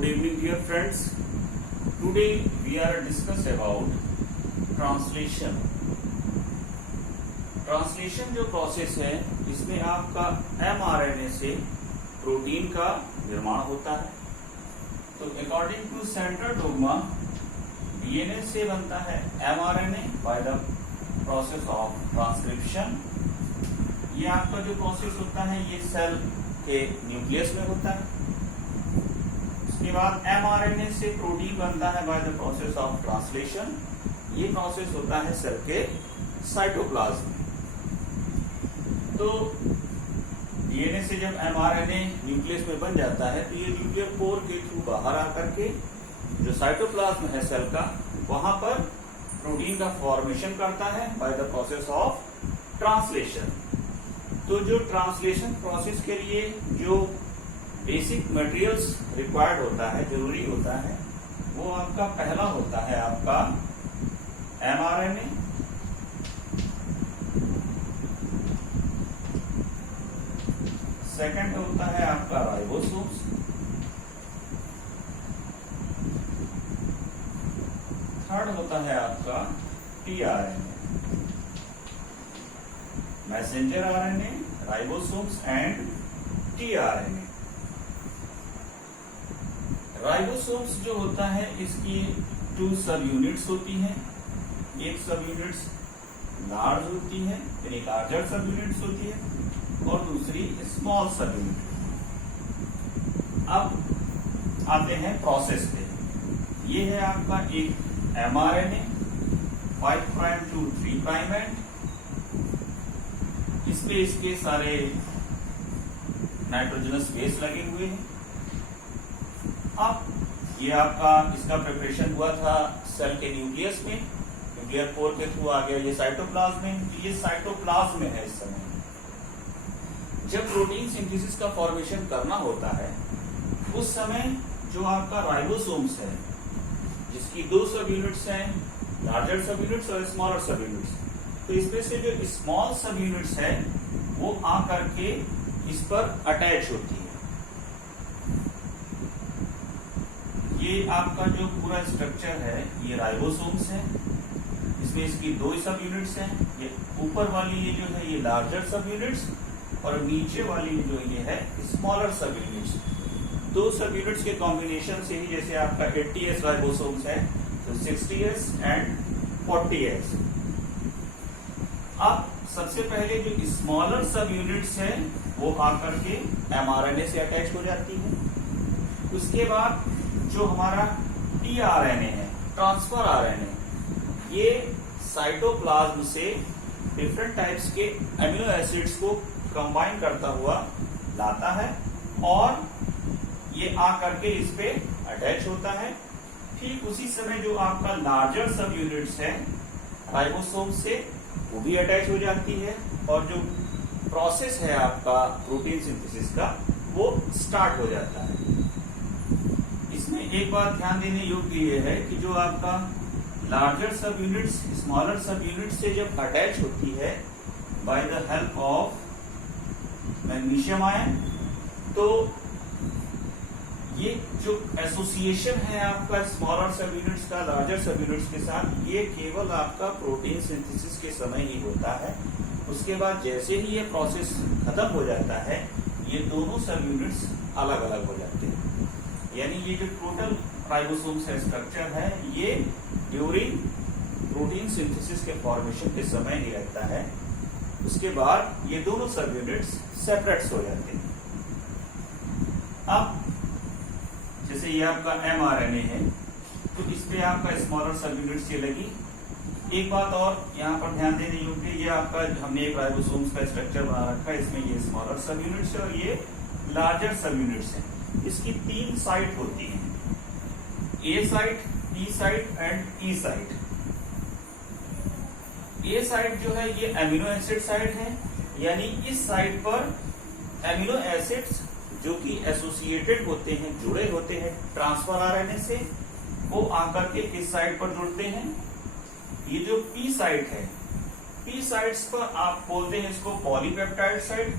Good evening, dear friends. Today we are discuss about translation. Translation जो process है इसमें आपका mRNA से प्रोटीन का निर्माण होता है। तो according to central dogma DNA से बनता है mRNA by the process of transcription. ये आपका जो प्रोसेस होता है ये सेल के न्यूक्लियस में होता है। उसके बाद mRNA से प्रोटीन बनता है bye the process of translation. ये प्रोसेस होता है सेल के साइटोप्लाज्म में। तो डीएनए से जब mRNA न्यूक्लियस में बन जाता है तो ये न्यूक्लियर पोर के थ्रू बाहर आकर के जो साइटोप्लाज्म है सेल का वहां पर प्रोटीन का फॉर्मेशन करता है bye the process of translation. तो जो ट्रांसलेशन प्रोसेस के लिए जो बेसिक मटेरियल्स रिक्वायर्ड होता है, जरूरी होता है, वो आपका पहला होता है आपका mRNA। सेकंड होता है आपका राइबोसोम्स। थर्ड होता है आपका tRNA, messenger RNA, ribosomes and tRNA. Ribosomes जो होता है इसकी 2 सब यूनिट्स होती हैं। एक सब यूनिट्स लार्ज होती है यानी लार्जर सब यूनिट्स होती है और दूसरी स्मॉल सब यूनिट। अब आते हैं प्रोसेस पे। ये है आपका एक mRNA 5 prime to 3 prime end इस पे इसके सारे नाइट्रोजनस बेस लगे हुए हैं। अब ये आपका इसका प्रिपरेशन हुआ था सेल के न्यूक्लियस में, न्यूक्लियर पोर के थ्रू आ गया ये साइटोप्लाज्म में। तो ये साइटोप्लाज्म में है इस समय। जब प्रोटीन सिंथेसिस का फॉर्मेशन करना होता है उस समय जो आपका राइबोसोम्स है जिसकी 2 सब यूनिट्स हैं, लार्जर सब यूनिट्स और स्मॉलर सब यूनिट्स। तो इसमें से जो स्मॉल सब यूनिट्स है वो आकर के इस पर अटैच होती है। ये आपका जो पूरा स्ट्रक्चर है ये राइबोसोम्स है। इसमें इसकी 2 सब यूनिट्स हैं। ये ऊपर वाली ये जो है ये लार्जर सब यूनिट्स और नीचे वाली जो ये है स्मॉलर सब यूनिट्स। 2 सब यूनिट्स के कॉम्बिनेशन से ही जैसे आपका 80S राइबोसोम्स है तो 60S एंड 40S। अब सबसे पहले जो स्मॉलर सब यूनिट्स है वो आकर के mRNA से अटैच हो जाती है। उसके बाद जो हमारा टीआरएनए है, ट्रांसफर आरएनए, ये साइटोप्लाज्म से डिफरेंट टाइप्स के अमीनो एसिड्स को कंबाइन करता हुआ लाता है और ये आकर के इस पे अटैच होता है। ठीक उसी समय जो आपका लार्जर सब यूनिट्स है राइबोसोम से वो भी अटैच हो जाती है और जो प्रोसेस है आपका प्रोटीन सिंथेसिस का वो स्टार्ट हो जाता है। इसमें एक बात ध्यान देने योग्य ये है कि जो आपका लार्जर सब यूनिट्स स्मॉलर सब यूनिट से जब अटैच होती है by the help of magnesium ion, तो ये जो एसोसिएशन है आपका स्मॉलर सब यूनिट्स का लार्जर सब यूनिट्स के साथ ये केवल आपका प्रोटीन सिंथेसिस के समय ही होता है। उसके बाद जैसे ही ये प्रोसेस खत्म हो जाता है ये दोनों सब यूनिट्स अलग अलग हो जाते हैं। यानी ये जो टोटल राइबोसोम्स का स्ट्रक्चर है ये ड्यूरिंग प्रोटीन सिंथेसिस के फॉर्मेशन के समय ही रहता है। उसके बाद ये दोनों सब यूनिट्स सेपरेट्स हो जाते हैं। अब जैसे ये आपका mRNA है तो इस पे आपका स्मॉलर सब यूनिट्स ये लगी। एक बात और यहाँ पर ध्यान देने योग्य, ये आपका हमने एक राइबोसोम्स का स्ट्रक्चर बना रखा है। इसमें ये स्मॉलर सब यूनिट्स है और ये लार्जर सब यूनिट्स है। इसकी 3 साइट होती हैं, A site, B site and E site. A site जो है ये एमिनो एसिड साइट है, यानी इस साइट पर एमिनो एसिड्स जो कि एसोसिएटेड होते हैं, जुड़े होते हैं ट्रांसफर आरएनए से, वो आकर के इस साइट पर जुड़ते हैं। ये जो पी साइट है, पी साइट्स पर आप बोलते हैं इसको पॉलीपेप्टाइड साइट।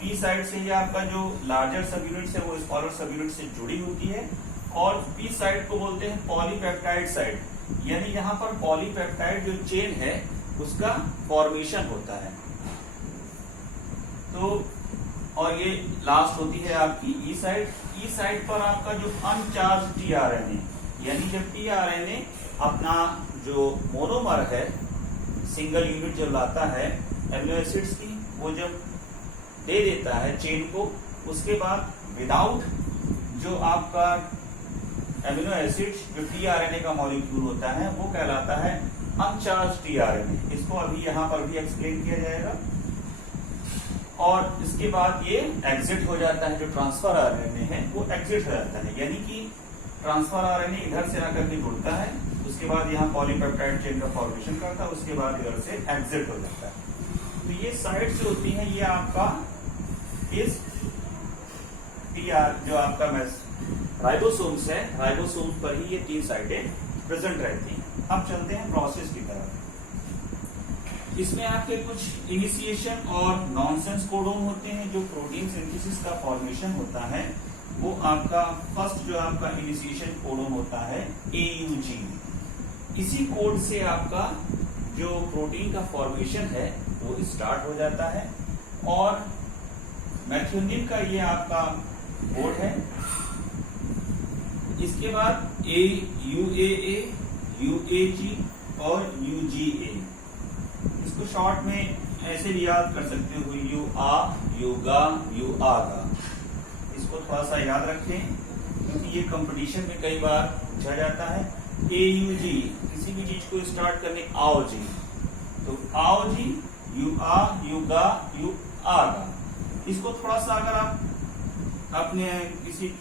पी साइट से ही आपका जो लार्जर सब यूनिट है वो स्मॉलर सब यूनिट से जुड़ी होती है और पी साइड को बोलते हैं पॉलीपेप्टाइड साइड, यानी यहाँ पर पॉलीपेप्टाइड जो चेन है उसका फॉर्मेशन होता है। तो और ये लास्ट होती है आपकी ई साइड। ई साइड पर आपका जो अनचार्ज टीआरएनए, यानी जब टीआरएनए अपना जो मोनोमर है, सिंगल यूनिट जब लाता है एमिनो एसिड्स की, वो जब दे देता है चेन को, उसके बाद विदाउट जो आपका एमिनो एसिड जो टीआरएनए का मॉलिक्यूल होता है वो कहलाता है अनचार्ज टीआरएनए। इसको अभी यहाँ पर भी एक्सप्लेन किया जाएगा। और इसके बाद ये एग्जिट हो जाता है, जो ट्रांसफर आरएनए है वो एग्जिट हो जाता है, यानी कि ट्रांसफर आरएनए इधर से आकर के जुड़ता है, उसके बाद यहाँ पॉलीपेप्टाइड चेन का फॉर्मेशन करता है, उसके बाद इधर से एग्जिट हो जाता है। तो ये साइड से होती है, ये आपका इस टीआर जो आपका राइबोसोम्स है, राइबोसोम्स पर ही ये 3 साइडें प्रेजेंट रहती हैं। अब चलते हैं प्रोसेस की तरफ। इसमें आपके कुछ इनिशिएशन और नॉनसेंस कोडोन होते हैं। जो प्रोटीन सिंथेसिस का फॉर्मेशन होता है वो आपका फर्स्ट जो आपका इनिशिएशन कोडोन होता है AUG। इसी कोड से आपका जो प्रोटीन का फॉर्मेशन है वो स्टार्ट हो जाता है। और मैथ्योनिन का ये आपका कोड है। इसके बाद UAA, UAG और UGA। इसको शॉर्ट में ऐसे भी याद कर सकते हो, UA, युगा, युआगा। इसको थोड़ा सा याद रखें क्योंकि ये कंपटीशन में कई बार पूछा जाता है। AUG किसी भी चीज को स्टार्ट करने आओजी, तो आओजी, युआ, युगा, युआगा। इसको थोड़ा सा अगर आप अपने किसी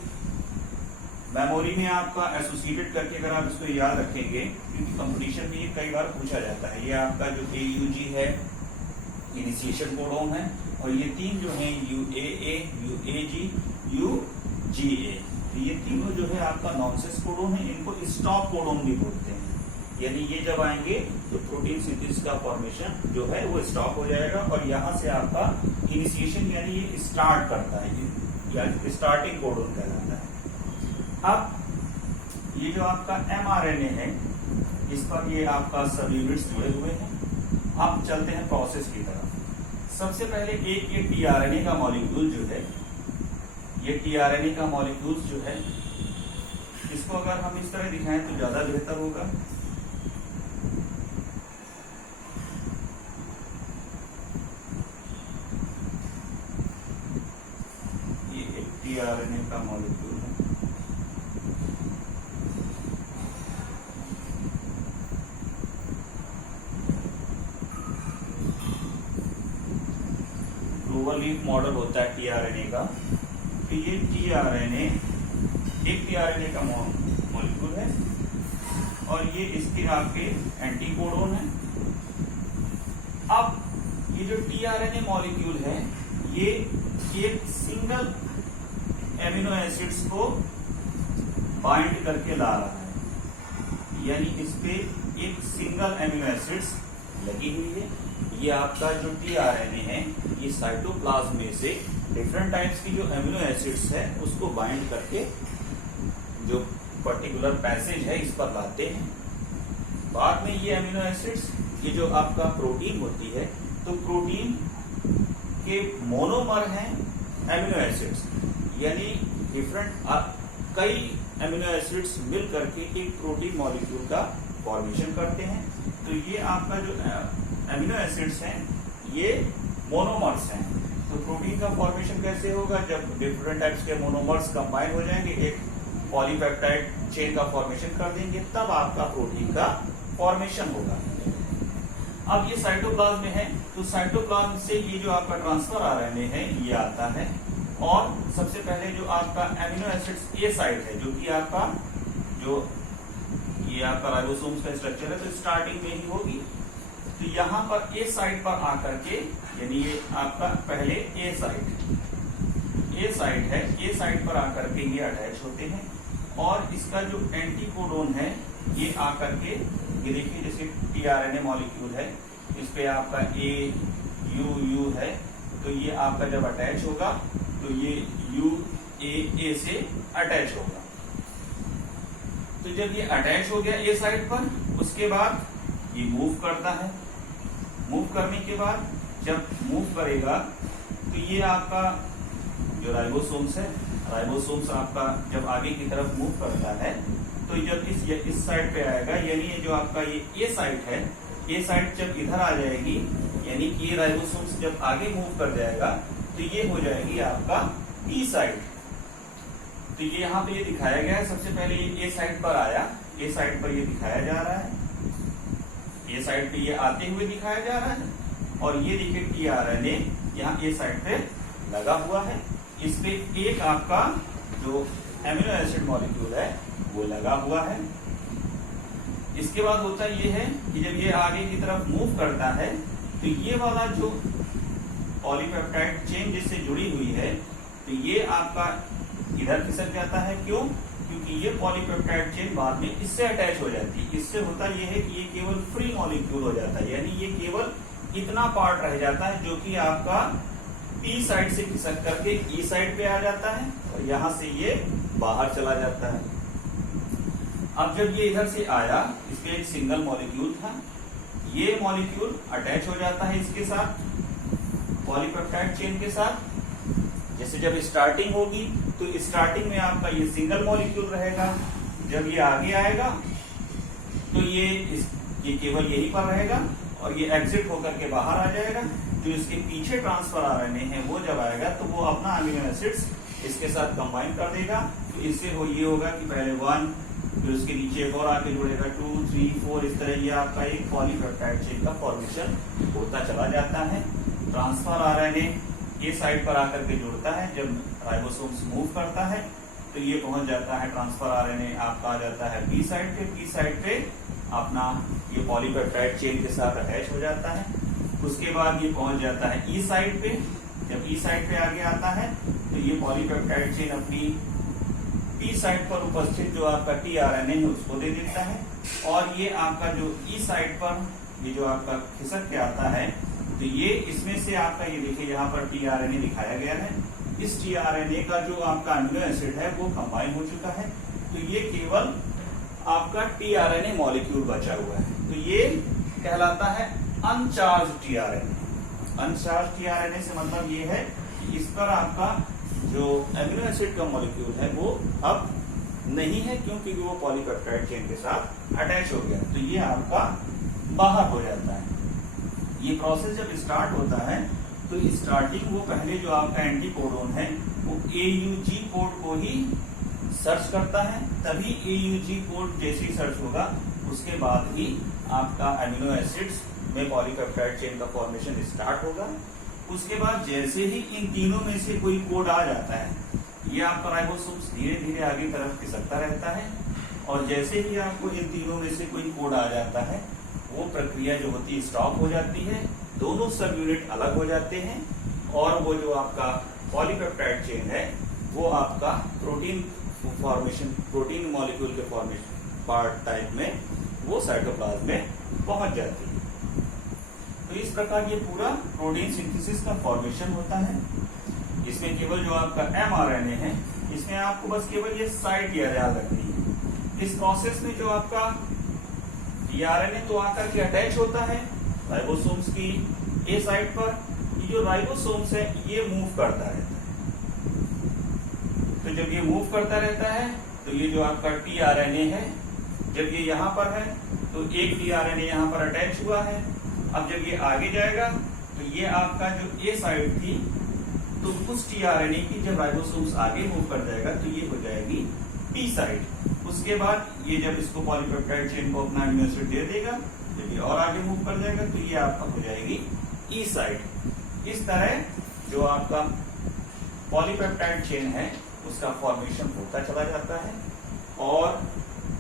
मेमोरी में आपका एसोसिएटेड करके अगर आप इसको याद रखेंगे, क्योंकि कंपटीशन में ये कई बार पूछा जाता है। ये आपका जो AUG है इनिशिएशन कोडोन है, और ये 3 जो है UAA, UAG, UGA, ये तीनों जो है आपका नॉनसेंस कोडोन है। इनको स्टॉप कोडोन भी बोलते हैं, यानी ये जब आएंगे तो प्रोटीन सिंथेसिस का फॉर्मेशन जो है वो स्टॉप हो जाएगा और यहाँ से आपका इनिशिएशन यानी ये स्टार्ट करता है, यानी स्टार्टिंग कोडोन कहलाता है। अब ये जो आपका mRNA है इस पर ये आपका सब यूनिट्स जुड़े हुए हैं। अब चलते हैं प्रोसेस की तरफ। सबसे पहले एक ये टीआरएनए का मॉलिक्यूल जो है, ये टीआरएनए का मॉलिक्यूल जो है, इसको अगर हम इस तरह दिखाएं तो ज्यादा बेहतर होगा। ये एक टीआरएनए का मॉलिक्यूल है। लीफ मॉडल होता है टीआरएनए का। तो ये टीआरएनए एक टीआरएनए का मॉलिक्यूल है और ये इसके आपके एंटीकोडोन है। अब ये जो टीआरएनए मॉलिक्यूल है ये एक सिंगल एमिनो एसिड्स को बाइंड करके ला रहा है, यानी इस पे एक सिंगल एमिनो एसिड्स लगी हुई है। ये आपका जो टीआरएनए है ये साइटोप्लाज्म में से डिफरेंट टाइप्स की जो एमिनो एसिड्स है उसको बाइंड करके जो पर्टिकुलर पैसेज है इस पर लाते हैं। बाद में ये एमिनो एसिड्स, ये जो आपका प्रोटीन होती है, तो प्रोटीन के मोनोमर हैं एमिनो एसिड्स, यानी डिफरेंट कई एमिनो एसिड्स मिल करके एक प्रोटीन मॉलिक्यूल का फॉर्मेशन करते हैं। तो ये आपका जो एमिनो एसिड्स हैं ये मोनोमर्स हैं। तो प्रोटीन का फॉर्मेशन कैसे होगा? जब डिफरेंट टाइप्स के मोनोमर्स कंबाइन हो जाएंगे, एक पॉलीपेप्टाइड चेन का फॉर्मेशन कर देंगे, तब आपका प्रोटीन का फॉर्मेशन होगा। अब ये साइटोप्लाज्म में है, तो साइटोप्लाज्म से ये जो आपका ट्रांसफर आरएनए है ये आता है। और सबसे पहले जो आपका एमिनो एसिड्स ए साइड है, जो कि आपका जो ये आपका राइबोसोम्स का स्ट्रक्चर है, तो स्टार्टिंग में ही होगी। तो यहाँ पर ए साइड पर आकर के, यानी ये आपका पहले ए साइड है, ए साइड पर आकर के ये अटैच होते हैं। और इसका जो एंटीकोडोन है ये आकर के, ये देखिए जैसे टीआरएनए मॉलिक्यूल है, इस पे आपका AUU है, तो ये आपका जब अटैच होगा तो ये UAA से अटैच होगा। तो जब ये अटैच हो गया ए साइड पर, उसके बाद ये मूव करता है। मूव करने के बाद जब मूव करेगा तो ये आपका जो राइबोसोम्स है, राइबोसोम्स आपका जब आगे की तरफ मूव करता है तो जब इस साइड पे आएगा, यानी ये जो आपका ये ए साइड है, ए साइड जब इधर आ जाएगी, यानी कि ये राइबोसोम्स जब आगे मूव कर जाएगा तो ये हो जाएगी आपका पी साइड। तो ये यहाँ पे ये दिखाया गया है, सबसे पहले ये ए साइड पर आया, ए साइड पर ये दिखाया जा रहा है, ए साइड पे ये आते हुए दिखाया जा रहा है, और ये देखिए टीआरएनए यहाँ ए साइड पे लगा हुआ है। इस पे एक आपका जो एमिनो एसिड मॉलिक्यूल है वो लगा हुआ है। इसके बाद होता ये है कि जब ये आगे की तरफ मूव करता है तो ये वाला जो पॉलीपेप्टाइड चेन जिससे जुड़ी हुई है तो ये आपका इधर खिसक जाता है। क्यों? क्योंकि ये पॉलीपेप्टाइड चेन बाद में इससे अटैच हो जाती है। इससे होता ये है कि ये केवल फ्री मॉलिक्यूल हो जाता है, यानी ये केवल इतना पार्ट रह जाता है जो कि आपका पी साइड से खिसक करके ई साइड पे आ जाता है और यहां से ये बाहर चला जाता है। अब जब ये इधर से आया, इस पे एक सिंगल मॉलिक्यूल था, ये मॉलिक्यूल अटैच हो जाता है इसके साथ, पॉलीपेप्टाइड चेन के साथ। जैसे जब स्टार्टिंग होगी तो स्टार्टिंग में आपका ये सिंगल मॉलिक्यूल रहेगा, जब ये आगे आएगा तो ये केवल यहीं पर रहेगा और ये एग्जिट होकर के बाहर आ जाएगा। जो इसके पीछे ट्रांसफर आरएनए हैं वो जब आएगा तो वो अपना अमीनो एसिड्स इसके साथ कंबाइन कर देगा। तो इससे ये होगा कि पहले 1, फिर उसके नीचे एक और आके जुड़ेगा 2, 3, 4, इस तरह ये आपका एक पॉलीपेप्टाइड चेन का फॉर्मेशन होता चला जाता है। ट्रांसफर आरएनए ये साइड पर आकर के जुड़ता है, जब राइबोसोम्स मूव करता है तो ये पहुंच जाता है, ट्रांसफर आरएनए आपका आ जाता है पी साइड पे, पी साइड पे अपना ये पॉलीपेप्टाइड चेन के साथ अटैच हो जाता है। उसके बाद ये पहुंच जाता है ई साइड पे, जब ई साइड पे आगे आता है तो ये पॉलीपेप्टाइड चेन अपनी पी साइड पर उपस्थित जो आपका टीआरएनए है उसको दे देता है, और ये आपका जो ई साइड पर ये जो आपका खिसक के आता है तो ये इसमें से आपका ये देखिए यहाँ पर टीआरएनए दिखाया गया है। इस टीआरएनए का जो आपका अमीनो एसिड है वो कंबाइन हो चुका है, तो ये केवल आपका टीआरएनए मॉलिक्यूल बचा हुआ है। तो ये कहलाता है अनचार्ज टीआरएनए। अनचार्ज टीआरएनए से मतलब ये है कि इस पर आपका जो एमिनो एसिड का मॉलिक्यूल है वो अब नहीं है, क्योंकि वो पॉलीपेप्टाइड चेन के साथ अटैच हो गया, तो ये आपका बाहर हो जाता है। ये प्रोसेस जब स्टार्ट होता है तो स्टार्टिंग वो पहले जो आपका एंटीकोडोन है वो AUG कोड को ही सर्च करता है, तभी AUG कोड जैसे ही सर्च होगा उसके बाद ही आपका अमीनो एसिड्स में पॉलीपेप्टाइड चेन का फॉर्मेशन स्टार्ट होगा। उसके बाद जैसे ही इन तीनों में से कोई कोड आ जाता है, ये आपका राइबोसोम्स धीरे धीरे आगे तरफ खिसकता रहता है, और जैसे ही आपको इन तीनों में से कोई कोड आ जाता है वो प्रक्रिया जो होती है स्टॉप हो जाती है, दोनों सब यूनिट अलग हो जाते हैं, और वो जो आपका पॉलीपेप्टाइड चेन है वो आपका प्रोटीन फॉर्मेशन, प्रोटीन मॉलिक्यूल के फॉर्मेशन पार्ट टाइप में वो साइटोप्लाज्म में पहुंच जाती है। तो इस प्रकार ये पूरा प्रोटीन सिंथेसिस का फॉर्मेशन होता है। इसमें केवल जो आपका एमआरएनए है, इसमें आपको बस केवल ये साइट याद रखनी है। इस प्रोसेस में जो आपका टीआरएनए तो आकर के अटैच होता है राइबोसोम्स की ए साइड पर, ये जो राइबोसोम्स है ये मूव करता रहता है। तो जब ये मूव करता रहता है तो ये जो आपका टीआरएनए है, जब ये यहाँ पर है तो एक टीआरएनए यहाँ पर अटैच हुआ है। अब जब ये आगे जाएगा तो ये आपका जो ए साइड थी, तो उस टीआरएनए की जब राइबोसोम्स आगे मूव कर जाएगा तो ये हो जाएगी पी साइड। उसके बाद ये जब इसको पॉलीपेप्टाइड चेन को अपना अमीनो एसिड दे देगा, जब ये और आगे मूव कर जाएगा तो ये आपका हो जाएगी ई साइड। इस तरह जो आपका पॉलीपेप्टाइड चेन है उसका फॉर्मेशन होता चला जाता है, और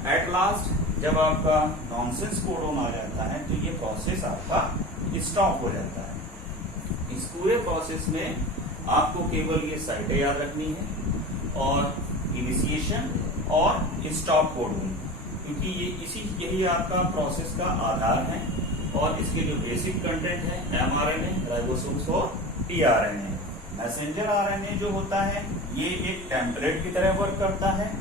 एट लास्ट जब आपका नॉनसेंस कोडोन आ जाता है तो ये प्रोसेस आपका स्टॉप हो जाता है। इस पूरे प्रोसेस में आपको केवल ये साइटें याद रखनी है, और इनिशिएशन और स्टॉप कोडोन, क्योंकि ये यही आपका प्रोसेस का आधार है, और इसके जो बेसिक कंटेंट है एमआरएनए, राइबोसोम्स और टीआरएनए। मैसेंजर आरएनए जो होता है ये एक टेम्पलेट की तरह वर्क करता है,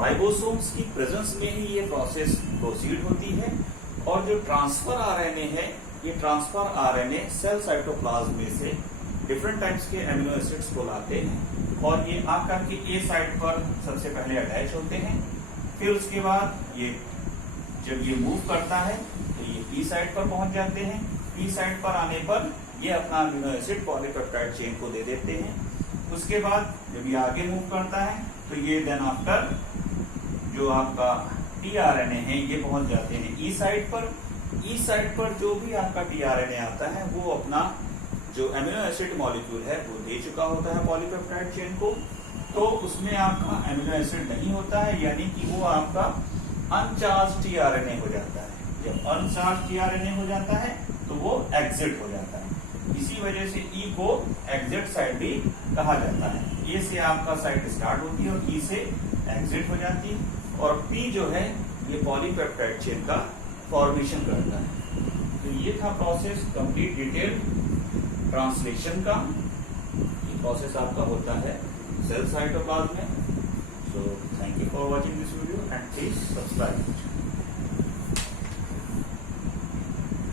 राइबोसोम्स की प्रेजेंस में ही ये प्रोसेस प्रोसीड होती है। और जो ट्रांसफर आरएनए है, ये ट्रांसफर आरएनए सेल साइटोप्लाज्म में से डिफरेंट टाइप्स के अमीनो एसिड्स को लाते हैं और ये आकर के ए साइट पर सबसे पहले अटैच होते हैं। फिर उसके बाद ये जब ये मूव करता है तो ये पी साइट पर पहुंच जाते हैं। पी साइट पर आने पर ये अपना अमीनो एसिड पॉलीपेप्टाइड चेन को दे देते हैं। उसके बाद जब ये आगे मूव करता है तो ये देन आफ्टर जो आपका टीआरएनए है ये पहुंच जाते हैं ई साइट पर। ई साइट पर जो भी आपका टीआरएनए आता है वो अपना जो अमीनो एसिड मॉलिक्यूल है वो दे चुका होता है पॉलीपेप्टाइड चेन को। तो उसमें आपका अमीनो एसिड नहीं होता है, यानी कि वो आपका अनचार्ज टीआरएनए हो जाता है। जब अनचार्ज टीआरएनए हो जाता है तो वो एग्जिट हो जाता है। इसी वजह से ई को एग्जिट साइट भी कहा जाता है। ए से आपका साइट स्टार्ट होती है और ई से एग्जिट हो जाती है। और पी जो है ये पॉलीपेप्टाइड चेन का फॉर्मेशन करता है। तो ये था प्रोसेस कंप्लीट डिटेल ट्रांसलेशन का। ये प्रोसेस आपका होता है सेल साइटोप्लाज्म में। So thank you for watching this video and please subscribe.